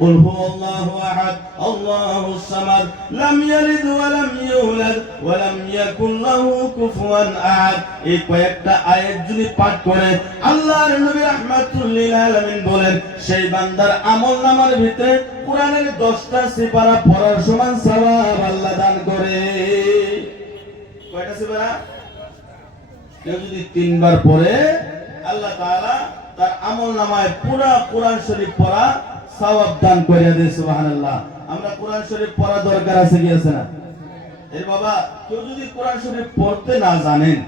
কুল হুয়াল্লাহু আহাদ আল্লাহুস সামাদ লাম ইয়ালিদ ওয়া লাম ইউলাদ ওয়া লাম ইয়াকুল লাহু কুফুয়ান আহাদ। এই কয়েকটা আয়াত যদি পাঠ করে আল্লাহর নবী রাহমাতুল লিল আলামিন বলেন সেই বান্দার আমলনামার ভিতরে কোরআনের 10টা সিপারা পড়ার সমান সওয়াব আল্লাহ দান করে। কয়টা সিপারা? কেউ যদি 3 বার পড়ে আল্লাহ তাআলা তার আমলনামায় পুরো কোরআন শরীফ পড়া সওয়াব দান করে দেয়। সুবহানাল্লাহ। আমরা কোরআন শরীফ পড়া দরকার আছে কি আছে না? এর বাবা কেউ যদি কোরআন শরীফ পড়তে না জানেন,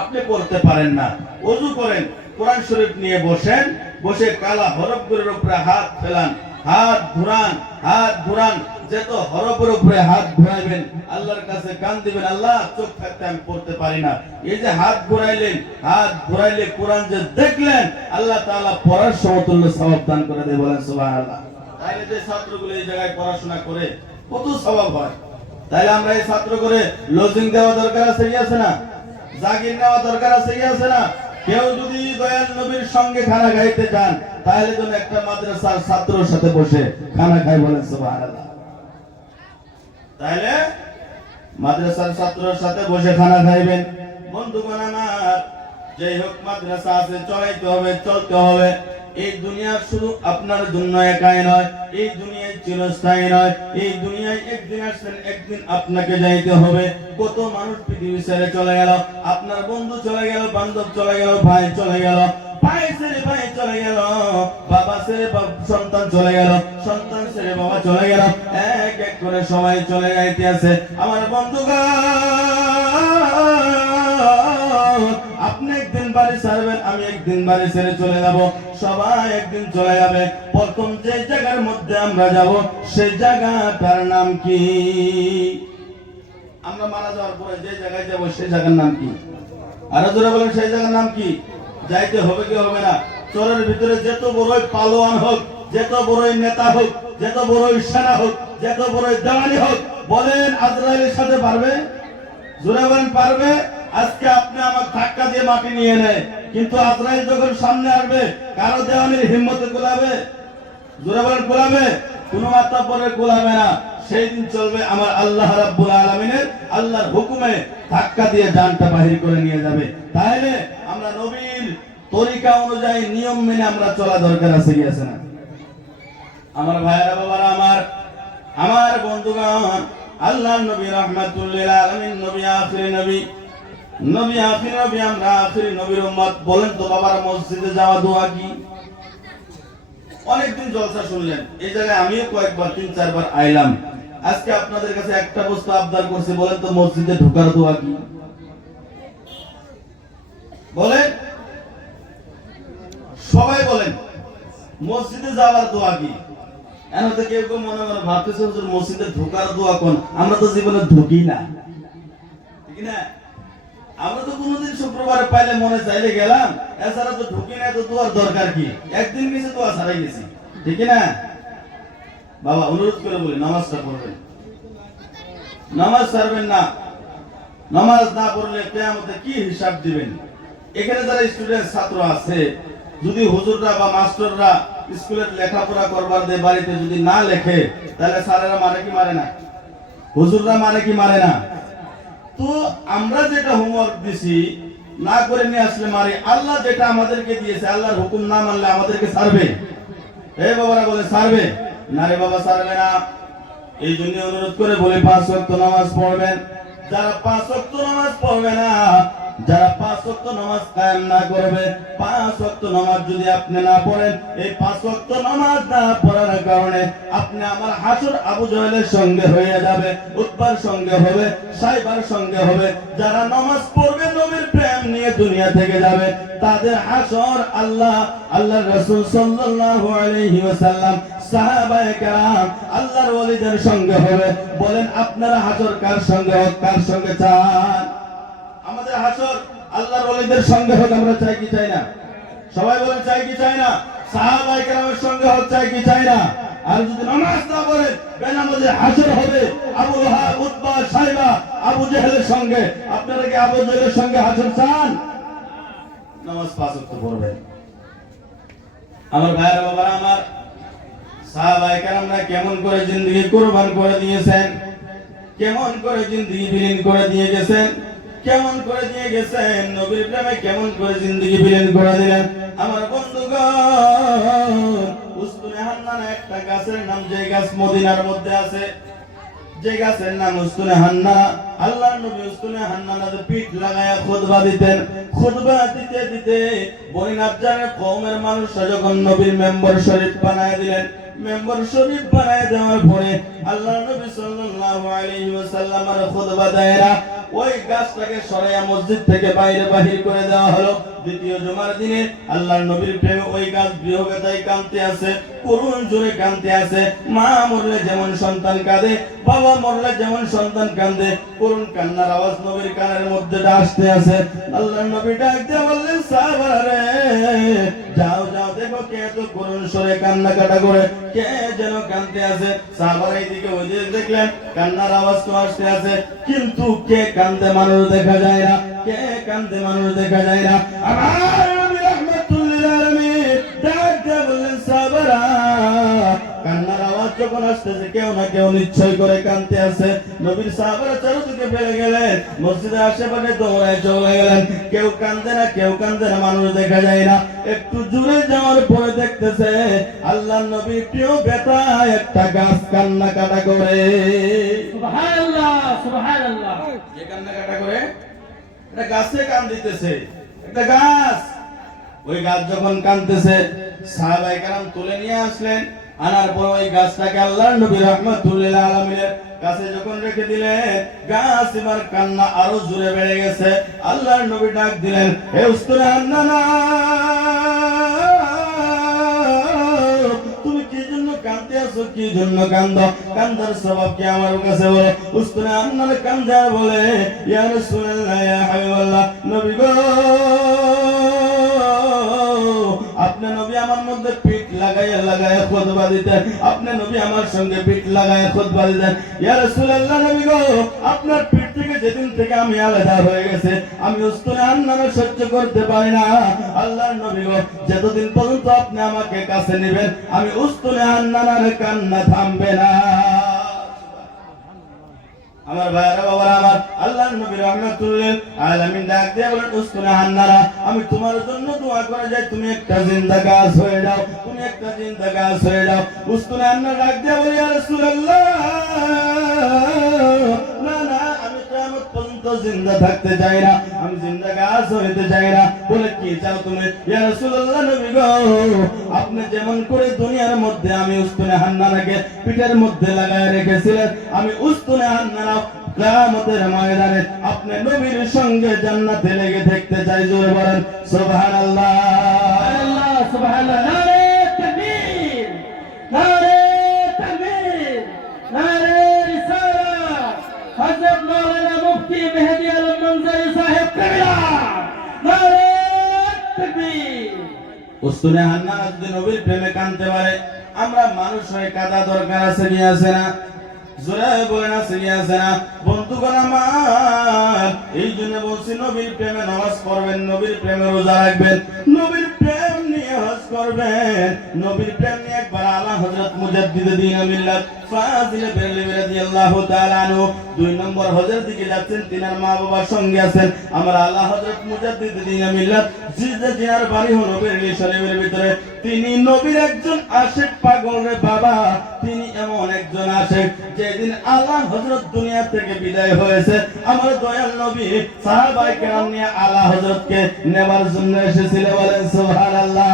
আপনি পড়তে পারেন না, ওযু করেন, কোরআন শরীফ নিয়ে বসেন, বসে কালা হরফগুলোর উপরে হাত ফেলান, হাত ঘুরান, যত হরফের উপরে হাত ঘুরাইবেন আল্লাহর কাছে কান দিবেন, আল্লাহ চোখ থাকতে আমি পড়তে পারি না। এই যে হাত ঘুরাইলে কোরআন যে দেখলেন আল্লাহ তাআলা পড়ার সমতুল্য সওয়াব দান করে দেয়। বলেন সুবহানাল্লাহ। তাইলে যে ছাত্রগুলো এই জায়গায় পড়াশোনা করে কত সওয়াব হয়। তাইলে আমরা এই ছাত্র করে লজিং দেওয়া দরকার আছে কি আছে না? জাগির নেওয়া দরকার আছে কি আছে না? কেউ যদি দয়াল নবীর সঙ্গে খানা খাইতে চান তাহলে যেন একটা মাদ্রাসার ছাত্রের সাথে বসে খানা খায়। বলেন সুবহানাল্লাহ। তাহলে মাদ্রাসার ছাত্রের সাথে বসে খানা খাইবেন। বন্ধুগণ আমার, যেই হোক মাদ্রাসা আছে চলাইতে হবে, চলতে হবে। এই দুনিয়া শুধু আপনার জন্য একাই নয়, এই দুনিয়ায় চিরস্থায়ী নয়। এই দুনিয়ায় একদিন আসছেন, একদিন আপনাকে যাইতে হবে। কত মানুষ পৃথিবী ছেড়ে চলে গেল, আপনার বন্ধু চলে গেল, বান্ধব চলে গেল, ভাই চলে গেল, ভাই ছেড়ে ভাই চলে গেল, বাবা ছেড়ে সন্তান চলে গেল, সন্তান ছেড়ে বাবা চলে গেল, এক এক করে সবাই চলে যাইতে আছে। আমার বন্ধুগণ, আপনি একদিন বাড়ি ছাড়বেন, আমি একদিন বাড়ি ছেড়ে চলে যাব, সবাই একদিন চলে যাবে। প্রথম যে জায়গার মধ্যে আমরা যাব সেই জায়গাটার নাম কি? আমরা মারা যাওয়ার পরে যে জায়গায় যাব সেই জায়গার নাম কি? আরো জোরে বলেন, সেই জায়গার নাম কি? যাইতে হবে কি হবে না? চোরের ভিতরে যত বড়ই পালোয়ান হোক, যত বড়ই নেতা হোক, যত বড়ই সেনা হোক, যত বড়ই দেওয়ানি হোক, বলেন আজরাইলের সাথে পারবে? জোরে বলেন পারবে? আজকে আপনি আমার ধাক্কা দিয়ে মাটি নিয়ে নেয়, কিন্তু আজরাইল যখন সামনে আসবে কারো দেওয়ানির হিম্মতে গোলাবে? জোরে বলেন গোলাবে? কোনো মাত্রা পরে গোলাবে না। সেই দিন চলবে আমার আল্লাহ রাব্বুল আলামিনের আল্লাহর হুকুমে ধাক্কা দিয়ে জানটা বাহির করে নিয়ে যাবে। তাহলে আমরা নবীর তরিকা অনুযায়ী নিয়ম মেনে আমরা চলা দরকার আছে কি আছে না? আমার ভাইরা বাবারা, আমার বন্ধুগণ, আল্লাহর নবী রাহমাতুল লিল আলামিন, নবী আখিরি নবী, আমরা আখিরি নবীর উম্মত। বলেন তো বাবারা, মসজিদে যাওয়া দোয়া কি? অনেকদিন জলসা শুনলেন, এই জায়গায় আমিও কয়েকবার 3-4 বার আইলাম। আজকে আপনাদের কাছে একটা বস্তু আবদার করছি, বলেন তো মসজিদে ঢোকার দোয়া কি? বলেন, সবাই বলেন মসজিদে যাওয়ার দোয়া কি? এখন তো কেউ কেউ মনে মনে ভাবতেছে হুজুর মসজিদে ঢোকার দোয়া কোন? আমরা তো জীবনে ঢুকি না, ঠিক না? আমরা তো কোনোদিন শুক্রবারে পাইলে মনে চাইলে গেলাম, এছাড়া তো ঢুকি না, তো দোয়ার দরকার কি? একদিন গেছে দোয়া ছাড়াই গেছি, ঠিক না? বাবা অনুরোধ করে বলি, নামাজটা পড়বেন, নামাজ ছাড়বেন না। নামাজ না পড়লে কিয়ামতে কি হিসাব দিবেন? এখানে যারা স্টুডেন্ট ছাত্র আছে, যদি হুজুররা বা মাস্টাররা স্কুলের লেখাপড়া করবার দিয়ে বাড়িতে যদি না লেখে, তাহলে স্যারেরা মারে কি মারে না? হুজুররা মারে কি মারে না? তো আমরা যেটা হোমওয়ার্ক দিছি না করে নিয়ে আসলে মারি। আল্লাহ যেটা আমাদেরকে দিয়েছে, আল্লাহর হুকুম না মানলে আমাদেরকে ছাড়বে? এই বাবারা বলে ছাড়বে না রে বাবা, ছাড়বে না। এই জন্য অনুরোধ করে বলে 5 ওয়াক্ত নামাজ পড়বেন। যারা 5 ওয়াক্ত নামাজ পড়বে না, যারা 5 ওয়াক্ত নামাজ কায়েম না করবে, 5 ওয়াক্ত নামাজ যদি আপনি না পড়েন, এই 5 ওয়াক্ত নামাজ না পড়ার কারণে আপনি আমার হাসর আবু জাহেলের সঙ্গে হয়ে যাবে, উতবার সঙ্গে হবে, সাইবার সঙ্গে হবে। যারা নামাজ পড়বে, নবীর প্রেম নিয়ে দুনিয়া থেকে যাবে, তাদের হাসর আল্লাহর রাসূল সাল্লাল্লাহু আলাইহি ওয়াসাল্লাম, সাহাবায়ে কেরাম, আল্লাহর ওলিদের সঙ্গে হবে। বলেন আপনারা হাসর কার সঙ্গে হোক, কার সঙ্গে চান? আমাদের হাসর আল্লাহর ওলিদের সঙ্গে হোক, আমরা চাই কি চাই না? সবাই বলেন চাই কি চাই না? সাহাবায়ে কেরামের সঙ্গে হোক, চাই কি চাই না? আর যদি নামাজ না পড়ে বেনামাজে হাসর হবে আবু লাহাব, উতবা, সাইবা, আবু জাহেলের সঙ্গে। আপনারা কি আবু জাহেলের সঙ্গে হাসর চান? নামাজ 5 ওয়াক্ত পড়বেন। আমার ভাইরা বাবারা, আমার সাহাবায়ে কেরামরা কেমন করে জিন্দেগি কুরবান করে দিয়েছেন, কেমন করে জিন্দেগি বিলীন করে দিয়ে গেছেন, কেমন করে দিয়ে গেছেন, নবীর প্রেমে কেমন করে জিন্দেগি বিলীন করে দিলেন। আমার বন্ধুগণ, উস্তুনে হান্নানা একটা গাছের নাম, যে গাছ মদিনার মধ্যে আছে, যে গাছের নাম উস্তুনে হান্নানা। আল্লাহর নবী উস্তুনে হান্নানাতে পিঠ লাগায়া খুতবা দিতেন। খুতবা দিতে দিতে বনি নাজ্জারের কওমের মানুষরা যখন নবীর মেম্বার শরীফ বানায় দিলেন, মেম্বার শরীফ বানায় দেওয়ার পরে আল্লাহর নবী সাল্লাল্লাহু আলাইহি ওয়াসাল্লামের খুতবা দায়রা ওই গাছটাকে সরাইয়া মসজিদ থেকে বাইরে বাহির করে দেওয়া হলো। দ্বিতীয় জুমার দিনে আল্লাহর নবীর প্রেমে ওই গাছ গৃহবেতায় কাঁদতে আছে, করুণ জোরে কাঁদতে আছে। মা মরলে যেমন সন্তান কাঁদে, বাবা মরলে যেমন সন্তান কাঁদে, করুণ কান্নার আওয়াজ নবীর কানের মধ্যে আসতে আছে। আল্লাহর নবী ডাক দিয়ে বললেন, সাহাবারা রে, যাও যাও দেখো কে এত করুণ স্বরে কান্না কাটা করে, কে যেন কাঁদতে আছে। সাহাবারা এইদিকে ওইদিকে দেখলেন, কান্নার আওয়াজ তো আসতে আছে, কিন্তু কে কান্দে মানুষ দেখা যায় না, কে কান্দে মানুষ দেখা যায় না। আমার নবী রাহমাতুল লিল আলামিন ডাক দিয়ে বললেন, সাহাবারা, কান্নার আওয়াজ যখন আসতেছে, কেউ না কেউ নিশ্চয় করে কাঁদতে আছে। নবীর সাহাবারা চারদিকে ফেলে গেলেন, মসজিদের আশেপাশে দৌড়ায় চলে গেলেন। কেউ কান্দে না, কেউ কান্দে না, মানুষ দেখা যায় না। একটু জুড়ে যাওয়ার পরে দেখতেছে আল্লাহর নবী প্রিয় বেটা একটা গাছ কান্না কাটা করে। সুবহানাল্লাহ, সুবহানাল্লাহ। যে কান্না কাটা করে, এটা গাছে কান দিতেছে, একটা গাছ। ওই গাছ যখন কাঁদতেছে, সাহাবায়ে কেরাম তুলে নিয়ে আসলেন। আনার পর ওই গাছটাকে আল্লাহর নবী রাহমাতুল লিল আলামিনের কাছে যখন রেখে দিলেন, গাছ এবার কান্না আরো জোরে বেড়ে গেছে। আল্লাহর নবী ডাক দিলেন, হে উস্তুনে হান্নানা, তুমি কি জন্য কাঁদতে আছো, কি জন্য কান্দো, কান্দার স্বভাব কি আমার কাছে বলো। উস্তুনে হান্নানা কান্দে আর বলে, ইয়া রাসূলুল্লাহ, ইয়া হাবিবাল্লাহ, নবী গো, আপনি নবী আমার মধ্যে পিঠ লাগাইয়া লাগাইয়া খুতবা দিতেন, আপনি নবী আমার সঙ্গে পিঠ লাগাইয়া খুতবা দিতেন। ইয়া রাসূলুল্লাহ, নবী গো, আপনার পিঠ থেকে যেদিন থেকে আমি আলাদা হয়ে গেছে, আমি উস্তুনে হান্নানা সহ্য করতে পারি না। আল্লাহর নবী গো, যতদিন পর্যন্ত আপনি আমাকে কাছে নেবেন, আমি উস্তুনে হান্নানার কান্না থামবে না। আমার ভাইরা বাবারা আমার, আল্লাহর নবী রাহমাতুল লিল আলামিন ডাক দিয়ে বলেন, উস্তুনে হান্নানা, আমি তোমার জন্য দোয়া করে যাই, তুমি একটা জিন্দা গাছ হয়ে যাও, তুমি একটা জিন্দা গাছ হয়ে যাও। উস্তুনে হান্নানা ডাক দিয়ে বলে, ইয়া রাসূলুল্লাহ, না না, আমি কিয়ামত পর্যন্ত জিন্দা থাকতে চাই না, আমি জিন্দা গাছ হইতে চাই না। বলে, কি চাও তুমি? ইয়া রাসূলুল্লাহ, নবী গো, আপনি যেমন করে দুনিয়ার মধ্যে আমি উস্তুনে হান্নানাকে পিঠের মধ্যে লাগায় রেখেছিলেন, আমি উস্তুনে হান্নানা কিয়ামতের ময়দানে আপনি নবীর সঙ্গে জান্নাতে লেগে থাকতে চাই। জোরে বলেন সুবহানাল্লাহ, সুবহানাল্লাহ, সুবহানাল্লাহ। নারে তাকবীর, নারে তাকবীর, নারে রিসালাত। হযরত মাওলানা মুফতি মেহেদী আলম মনজুরি সাহেব কিবলা, নারে তাকবীর। উস্তুনে হান্নানা যদি নবীর প্রেমে কাঁদতে পারে, আমরা মানুষ হয়ে কাঁদা দরকার আছে কি আছে না? জোরে বলেন, আছে কি আছে না? বন্ধুগণ আমার, এই জন্য বলছি, নবীর প্রেমে নামাজ পড়বেন, নবীর প্রেমে রোজা রাখবেন, নবীর প্রেম নিয়ে হজ করবেন, নবীর প্রেম নিয়ে একবার আলা হযরত মুজাদ্দিদ দ্বীন মিল্লাত ফাজিল বেরলভী রাদিয়াল্লাহু তাআলা আনহু 2 নম্বর হজের দিকে যাচ্ছেন, তিনার মা বাবার সঙ্গে আছেন। আমার আল্লাহ হযরত মুজাদ্দিদ দ্বীন মিল্লাত জিনার বাড়ি হলো বেরলভী শরীফের ভিতরে। তিনি নবীর একজন আশিক, পাগল রে বাবা, তিনি এমন একজন আশিক, যেদিন আল্লাহ হযরত দুনিয়া থেকে বিদায় হয়েছে, আমার দয়াল নবী সাহাবায়ে কেরাম নিয়ে আল্লাহ হযরতকে নেবার জন্য এসেছিলেন। বলেন সুবহানাল্লাহ।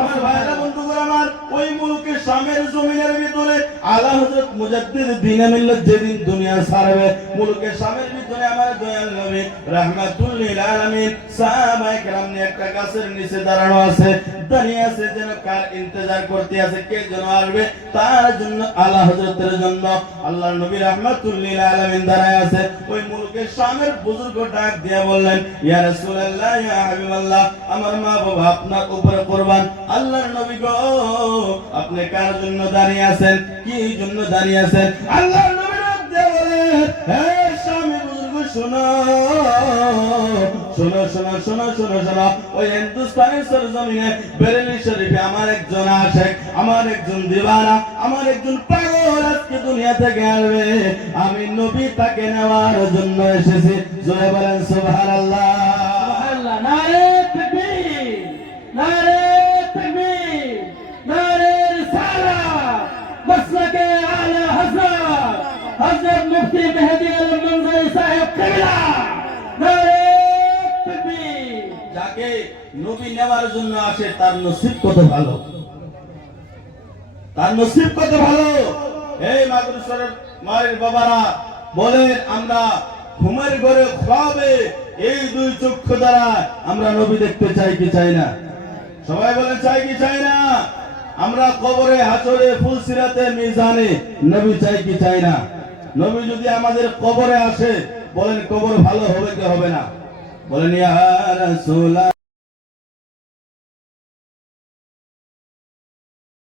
আমার ভাইরা বন্ধুগণ আমার, ওই মুলকে শামের জমিনের ভিতরে আল্লাহ হযরত মুজাদ্দিদ দ্বীন মিল্লাত যেদিন দুনিয়া ছাড়বে, মুলকে শামের ভিতরে আমার দয়াল নবী রাহমাতুল লিল আলামিন সাহাবায়ে কেরাম নিয়ে একটা গাছের নিচে দাঁড়ানো আছে, দাঁড়িয়ে আছে, যেন কার ইন্তজার করতে আছে, কে যেন আসবে তার জন্য, আল্লাহ হযরতের জন্য। আল্লাহর নবী রাহমাতুল লিল আলামিন দাঁড়ায় আছে। ওই মুলকে শামের বুজুর্গ ডাক দিয়ে বললেন, ইয়া রাসূলুল্লাহ, ইয়া হাবিবাল্লাহ, আমার মা বাবা আপনার উপরে কুরবান। আল্লাহর নবী গো, আপনি কার জন্য দাঁড়িয়ে আছেন, কি জন্য দাঁড়িয়ে আছেন? আল্লাহর নবী ডাক দিয়ে বলেন, হে শামের বুজুর্গ, শোনো শোনো শোনো শোনো শোনো শোনো, ওই হিন্দুস্তানের সরজমিনে বেরেলি শরীফে আমার একজন আশেক, আমার একজন দিওয়ানা, আমার একজন পাগল আজকে দুনিয়া থেকে আসবে। আমি নবী তাকে নেওয়ার জন্য এসেছি। জোরে বলেন সুবহানাল্লাহ। সুবহানাল্লাহ। নারে তাকবীর, নারে তাকবীর, নারে রিসালাত, মাসলাকে আলা হযরত হযরত মুফতি মেহেদী আল মনজুরি সাহেব কিবলা। নারে তাকবীর। যাকে নবী নেওয়ার জন্য আসে তার নসিব কত ভালো, তার নসিব কত ভালো। এই মাদ্রাসার মায়ের বাবারা বলেন, আমরা ঘুমের ঘরে খাবে এই দুই চক্ষু দ্বারা আমরা নবী দেখতে চাই কি চাই না? সবাই বলেন চাই কি চাই না? আমরা কবরে, হাসরে, ফুলসিরাতে, মিজানে নবী চাই কি চাই না? নবী যদি আমাদের কবরে আসে, বলেন কবর ভালো হবে কি হবে না? বলেন ইয়া রাসূলুল্লাহ।